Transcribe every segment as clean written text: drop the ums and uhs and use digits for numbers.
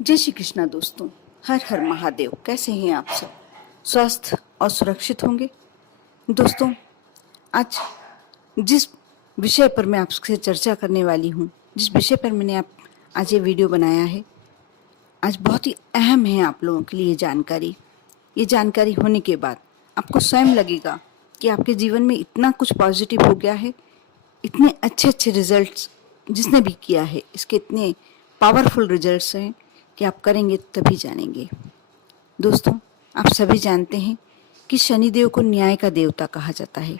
जय श्री कृष्णा दोस्तों। हर हर महादेव। कैसे हैं आप सब? स्वस्थ और सुरक्षित होंगे। दोस्तों, आज जिस विषय पर मैं आपसे चर्चा करने वाली हूँ, जिस विषय पर मैंने आज ये वीडियो बनाया है, आज बहुत ही अहम है आप लोगों के लिए जानकारी। ये जानकारी होने के बाद आपको स्वयं लगेगा कि आपके जीवन में इतना कुछ पॉजिटिव हो गया है, इतने अच्छे अच्छे रिजल्ट्स जिसने भी किया है, इसके इतने पावरफुल रिजल्ट्स हैं कि आप करेंगे तभी जानेंगे। दोस्तों, आप सभी जानते हैं कि शनिदेव को न्याय का देवता कहा जाता है।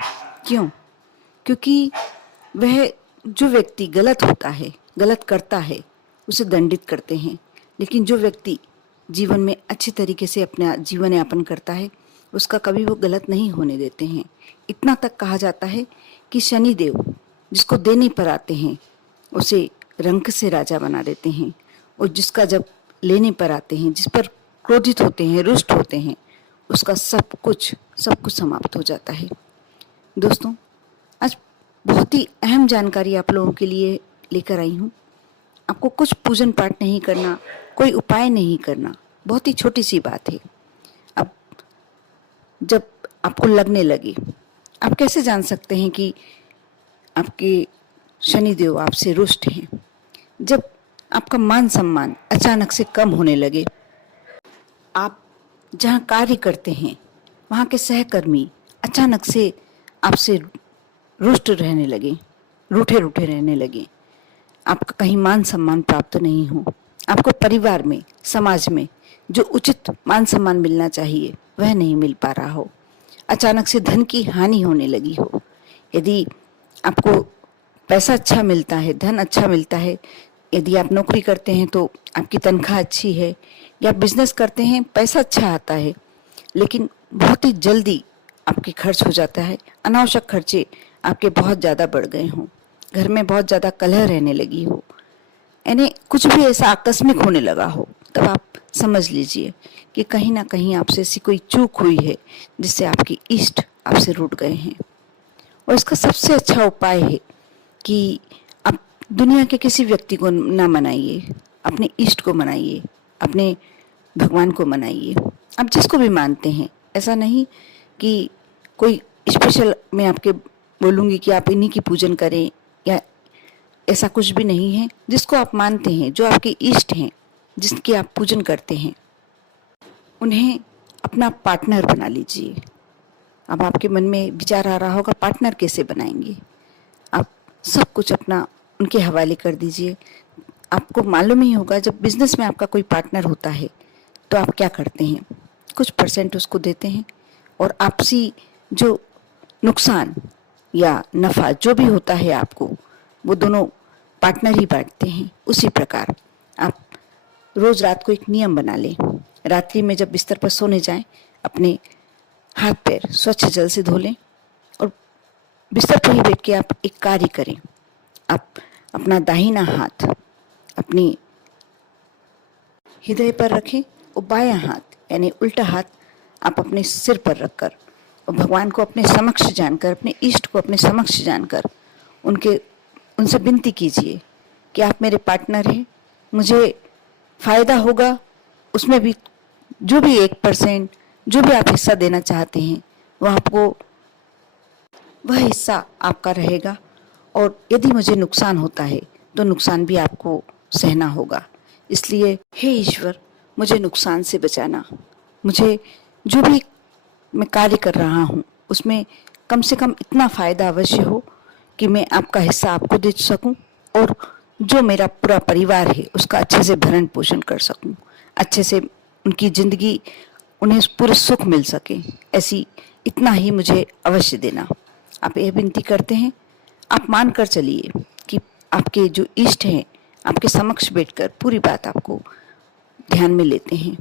क्यों? क्योंकि वह जो व्यक्ति गलत होता है, गलत करता है, उसे दंडित करते हैं, लेकिन जो व्यक्ति जीवन में अच्छे तरीके से अपना जीवन यापन करता है, उसका कभी वो गलत नहीं होने देते हैं। इतना तक कहा जाता है कि शनिदेव जिसको देने पर आते हैं उसे रंक से राजा बना देते हैं, और जिसका जब लेने पर आते हैं, जिस पर क्रोधित होते हैं, रुष्ट होते हैं, उसका सब कुछ समाप्त हो जाता है। दोस्तों, आज बहुत ही अहम जानकारी आप लोगों के लिए लेकर आई हूँ। आपको कुछ पूजन पाठ नहीं करना, कोई उपाय नहीं करना, बहुत ही छोटी सी बात है। अब जब आपको लगने लगे, आप कैसे जान सकते हैं कि आपके शनिदेव आपसे रुष्ट हैं? जब आपका मान सम्मान अचानक से कम होने लगे, आप जहाँ कार्य करते हैं वहाँ के सहकर्मी अचानक से आपसे रुष्ट रहने लगे, रूठे रूठे रहने लगे, आपका कहीं मान सम्मान प्राप्त नहीं हो, आपको परिवार में, समाज में जो उचित मान सम्मान मिलना चाहिए वह नहीं मिल पा रहा हो, अचानक से धन की हानि होने लगी हो, यदि आपको पैसा अच्छा मिलता है, धन अच्छा मिलता है, यदि आप नौकरी करते हैं तो आपकी तनख्वाह अच्छी है, या बिजनेस करते हैं पैसा अच्छा आता है, लेकिन बहुत ही जल्दी आपके खर्च हो जाता है, अनावश्यक खर्चे आपके बहुत ज़्यादा बढ़ गए हों, घर में बहुत ज़्यादा कलह रहने लगी हो, यानी कुछ भी ऐसा आकस्मिक होने लगा हो, तब आप समझ लीजिए कि कहीं ना कहीं आपसे ऐसी कोई चूक हुई है जिससे आपके इष्ट आपसे रूठ गए हैं। और इसका सबसे अच्छा उपाय है कि आप दुनिया के किसी व्यक्ति को ना मनाइए, अपने इष्ट को मनाइए, अपने भगवान को मनाइए। आप जिसको भी मानते हैं, ऐसा नहीं कि कोई स्पेशल मैं आपके बोलूँगी कि आप इन्हीं की पूजन करें, या ऐसा कुछ भी नहीं है। जिसको आप मानते हैं, जो आपके इष्ट हैं, जिसकी आप पूजन करते हैं, उन्हें अपना पार्टनर बना लीजिए। अब आपके मन में विचार आ रहा होगा, पार्टनर कैसे बनाएंगे? आप सब कुछ अपना उनके हवाले कर दीजिए। आपको मालूम ही होगा, जब बिजनेस में आपका कोई पार्टनर होता है तो आप क्या करते हैं, कुछ परसेंट उसको देते हैं, और आपसी जो नुकसान या नफ़ा जो भी होता है आपको, वो दोनों पार्टनर ही बांटते हैं। उसी प्रकार आप रोज़ रात को एक नियम बना लें। रात्रि में जब बिस्तर पर सोने जाएं, अपने हाथ पैर स्वच्छ जल से धो लें, और बिस्तर पर ही बैठ के आप एक कार्य करें। आप अपना दाहिना हाथ अपनी हृदय पर रखें, और बायां हाथ यानी उल्टा हाथ आप अपने सिर पर रखकर, और भगवान को अपने समक्ष जानकर, अपने इष्ट को अपने समक्ष जानकर उनसे विनती कीजिए कि आप मेरे पार्टनर हैं, मुझे फ़ायदा होगा उसमें भी, जो भी 1% जो भी आप हिस्सा देना चाहते हैं वह हिस्सा आपका रहेगा, और यदि मुझे नुकसान होता है तो नुकसान भी आपको सहना होगा। इसलिए हे ईश्वर, मुझे नुकसान से बचाना, मुझे जो भी मैं कार्य कर रहा हूँ उसमें कम से कम इतना फ़ायदा अवश्य हो कि मैं आपका हिस्सा आपको दे सकूं, और जो मेरा पूरा परिवार है उसका अच्छे से भरण पोषण कर सकूं, अच्छे से उनकी ज़िंदगी, उन्हें पूरे सुख मिल सके, ऐसी इतना ही मुझे अवश्य देना। आप यह विनती करते हैं, आप मान कर चलिए कि आपके जो इष्ट हैं आपके समक्ष बैठकर पूरी बात आपको ध्यान में लेते हैं,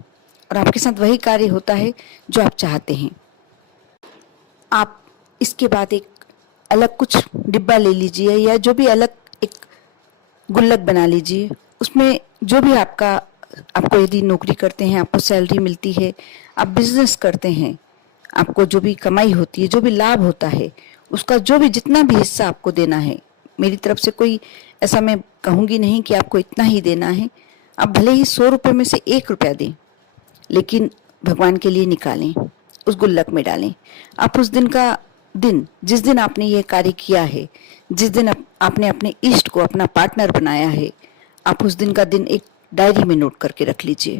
और आपके साथ वही कार्य होता है जो आप चाहते हैं। आप इसके बाद एक अलग कुछ डिब्बा ले लीजिए, या जो भी अलग एक गुल्लक बना लीजिए, उसमें जो भी आपको यदि नौकरी करते हैं, आपको सैलरी मिलती है, आप बिजनेस करते हैं, आपको जो भी कमाई होती है, जो भी लाभ होता है, उसका जो भी जितना भी हिस्सा आपको देना है, मेरी तरफ से कोई ऐसा मैं कहूँगी नहीं कि आपको इतना ही देना है, आप भले ही 100 रुपये में से 1 रुपया दें, लेकिन भगवान के लिए निकालें, उस गुल्लक में डालें। आप उस दिन जिस दिन आपने ये कार्य किया है, जिस दिन आपने अपने इष्ट को अपना पार्टनर बनाया है, आप उस दिन का दिन एक डायरी में नोट करके रख लीजिए।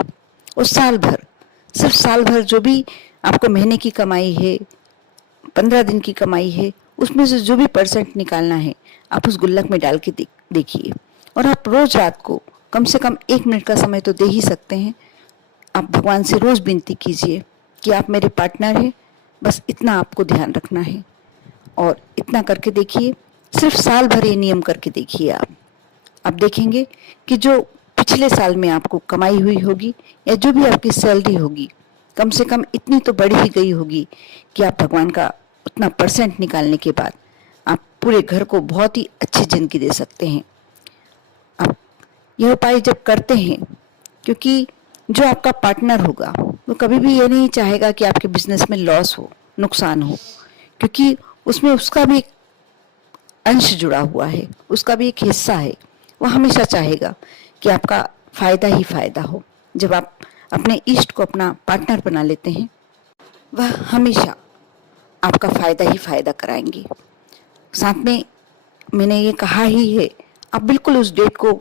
और साल भर, सिर्फ साल भर जो भी आपको महीने की कमाई है, 15 दिन की कमाई है, उसमें से जो भी परसेंट निकालना है आप उस गुल्लक में डाल के देखिए। और आप रोज रात को कम से कम 1 मिनट का समय तो दे ही सकते हैं। आप भगवान से रोज विनती कीजिए कि आप मेरे पार्टनर हैं, बस इतना आपको ध्यान रखना है। और इतना करके देखिए, सिर्फ साल भर ये नियम करके देखिए। आप देखेंगे कि जो पिछले साल में आपको कमाई हुई होगी या जो भी आपकी सैलरी होगी, कम से कम इतनी तो बढ़ ही गई होगी कि आप भगवान का उतना परसेंट निकालने के बाद आप पूरे घर को बहुत ही अच्छी जिंदगी दे सकते हैं। आप यह उपाय जब करते हैं, क्योंकि जो आपका पार्टनर होगा वो कभी भी ये नहीं चाहेगा कि आपके बिजनेस में लॉस हो, नुकसान हो, क्योंकि उसमें उसका भी एक अंश जुड़ा हुआ है, उसका भी एक हिस्सा है। वो हमेशा चाहेगा कि आपका फायदा ही फायदा हो। जब आप अपने इष्ट को अपना पार्टनर बना लेते हैं, वह हमेशा आपका फायदा ही फायदा कराएंगे। साथ में मैंने ये कहा ही है, आप बिल्कुल उस डेट को,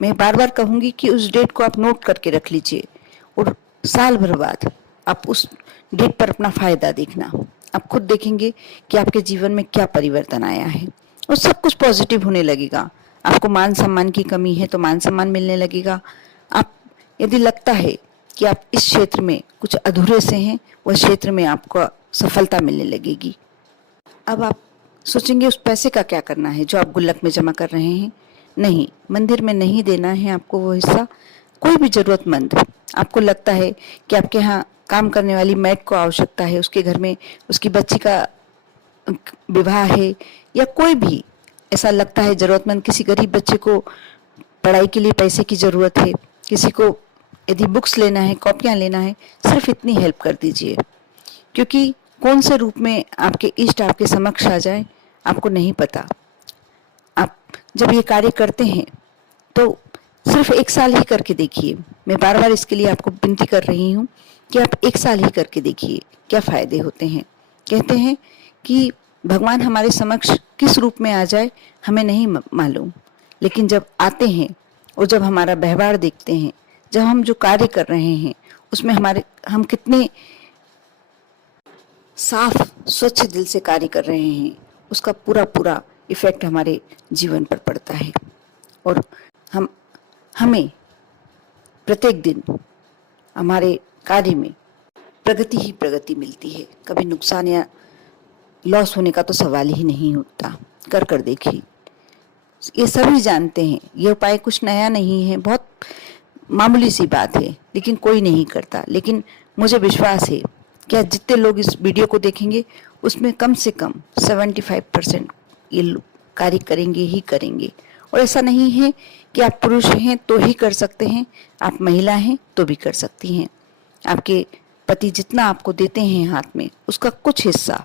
मैं बार बार कहूंगी कि उस डेट को आप नोट करके रख लीजिए और साल भर बाद आप उस डेट पर अपना फायदा देखना। आप खुद देखेंगे कि आपके जीवन में क्या परिवर्तन आया है और सब कुछ पॉजिटिव होने लगेगा। आपको मान सम्मान की कमी है तो मान सम्मान मिलने लगेगा। आप यदि लगता है कि आप इस क्षेत्र में कुछ अधूरे से हैं, वह क्षेत्र में आपको सफलता मिलने लगेगी। अब आप सोचेंगे उस पैसे का क्या करना है जो आप गुल्लक में जमा कर रहे हैं। नहीं, मंदिर में नहीं देना है आपको वो हिस्सा। कोई भी जरूरतमंद, आपको लगता है कि आपके यहाँ काम करने वाली मैड को आवश्यकता है, उसके घर में उसकी बच्ची का विवाह है, या कोई भी ऐसा लगता है जरूरतमंद, किसी गरीब बच्चे को पढ़ाई के लिए पैसे की जरूरत है, किसी को यदि बुक्स लेना है, कॉपियां लेना है, सिर्फ इतनी हेल्प कर दीजिए। क्योंकि कौन से रूप में आपके इष्ट आपके समक्ष आ जाए आपको नहीं पता। आप जब ये कार्य करते हैं तो सिर्फ 1 साल ही करके देखिए। मैं बार बार इसके लिए आपको विनती कर रही हूँ कि आप 1 साल ही करके देखिए क्या फायदे होते हैं। कहते हैं कि भगवान हमारे समक्ष किस रूप में आ जाए हमें नहीं मालूम, लेकिन जब आते हैं और जब हमारा व्यवहार देखते हैं, जब हम जो कार्य कर रहे हैं उसमें हम कितने साफ स्वच्छ दिल से कार्य कर रहे हैं, उसका पूरा इफेक्ट हमारे जीवन पर पड़ता है। और हमें प्रत्येक दिन हमारे कार्य में प्रगति ही प्रगति मिलती है। कभी नुकसान या लॉस होने का तो सवाल ही नहीं उठता। कर देखिए, ये सभी जानते हैं, ये उपाय कुछ नया नहीं है, बहुत मामूली सी बात है, लेकिन कोई नहीं करता। लेकिन मुझे विश्वास है कि आज जितने लोग इस वीडियो को देखेंगे उसमें कम से कम 75% ये कार्य करेंगे ही करेंगे। और ऐसा नहीं है कि आप पुरुष हैं तो ही कर सकते हैं, आप महिला हैं तो भी कर सकती हैं। आपके पति जितना आपको देते हैं हाथ में, उसका कुछ हिस्सा,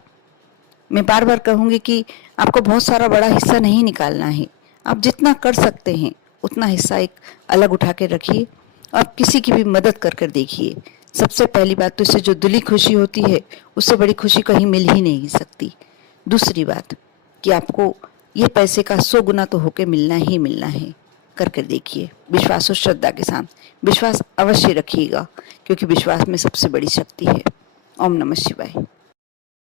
मैं बार बार कहूंगी कि आपको बहुत सारा बड़ा हिस्सा नहीं निकालना है। आप जितना कर सकते हैं उतना हिस्सा एक अलग उठा के रखिए और किसी की भी मदद कर देखिए। सबसे पहली बात तो इससे जो दिली खुशी होती है उससे बड़ी खुशी कहीं मिल ही नहीं सकती। दूसरी बात कि आपको ये पैसे का 100 गुना तो होके मिलना ही मिलना है। कर देखिए, विश्वास और श्रद्धा के साथ। विश्वास अवश्य रखिएगा, क्योंकि विश्वास में सबसे बड़ी शक्ति है। ओम नमः शिवाय।